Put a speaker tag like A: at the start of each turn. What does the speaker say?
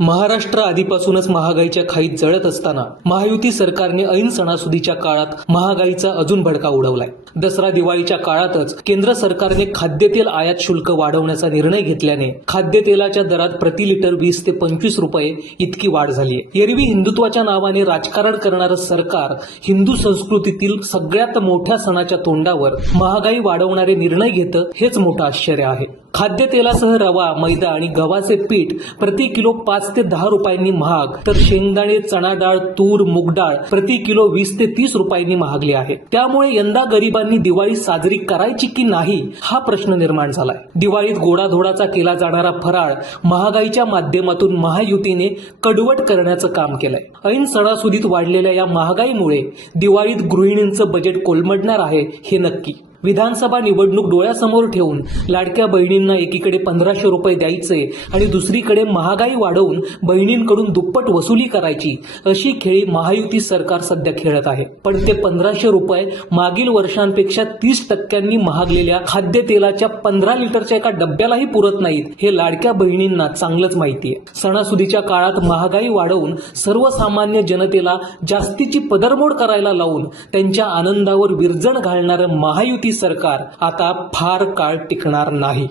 A: महाराष्ट्र आधीपासूनच महागाईच्या खाईत जळत असताना महायुती सरकारने ऐन सणासुदीच्या काळात महागाईचा अजून भडका उडवलाय. दसरा दिवाळीच्या काळातच केंद्र सरकारने खाद्यतेल आयात शुल्क वाढवण्याचा निर्णय घेतल्याने खाद्यतेलाच्या दरात प्रति लिटर वीस ते पंचवीस रुपये इतकी वाढ झाली आहे एरवी हिंदुत्वाच्या नावाने राजकारण करणारं सरकार हिंदू संस्कृतीतील सगळ्यात मोठ्या सणाच्या तोंडावर महागाई वाढवणारे निर्णय घेतं हेच मोठं आश्चर्य आहे. खाद्यतेलासह रवा मैदा आणि गव्हाचे पीठ प्रति किलो पाच ते दहा रुपयांनी महाग. तर शेंगदाणे चणा डाळ तूर मूग डाळ प्रति किलो वीस ते तीस रुपयांनी महागले आहे त्यामुळे यंदा गरिबांनी दिवाळी साजरी करायची की नाही हा प्रश्न निर्माण झालाय. दिवाळीत गोडाधोडाचा केला जाणारा फराळ महागाईच्या माध्यमातून महायुतीने कडवट करण्याचं काम केलंय. ऐन सणासुदीत वाढलेल्या या महागाईमुळे दिवाळीत गृहिणींचं बजेट कोलमडणार आहे हे नक्की. विधानसभा निवडणूक डोळ्यासमोर ठेवून लाडक्या बहिणींना एकीकडे पंधराशे रुपये द्यायचे आणि दुसरीकडे महागाई वाढवून बहिणींकडून दुप्पट वसुली करायची अशी खेळी महायुती सरकार सध्या खेळत आहे. पण ते पंधराशे रुपये मागील वर्षांपेक्षा तीस टक्क्यांनी महागलेल्या खाद्यतेलाच्या पंधरा लिटरच्या एका डब्यालाही पुरत नाहीत हे लाडक्या बहिणींना चांगलंच माहिती आहे सणासुदीच्या काळात महागाई वाढवून सर्वसामान्य जनतेला जास्तीची पदरमोड करायला लावून त्यांच्या आनंदावर विरजण घालणारं महायुती सरकार आता फार काळ टिकणार नाही.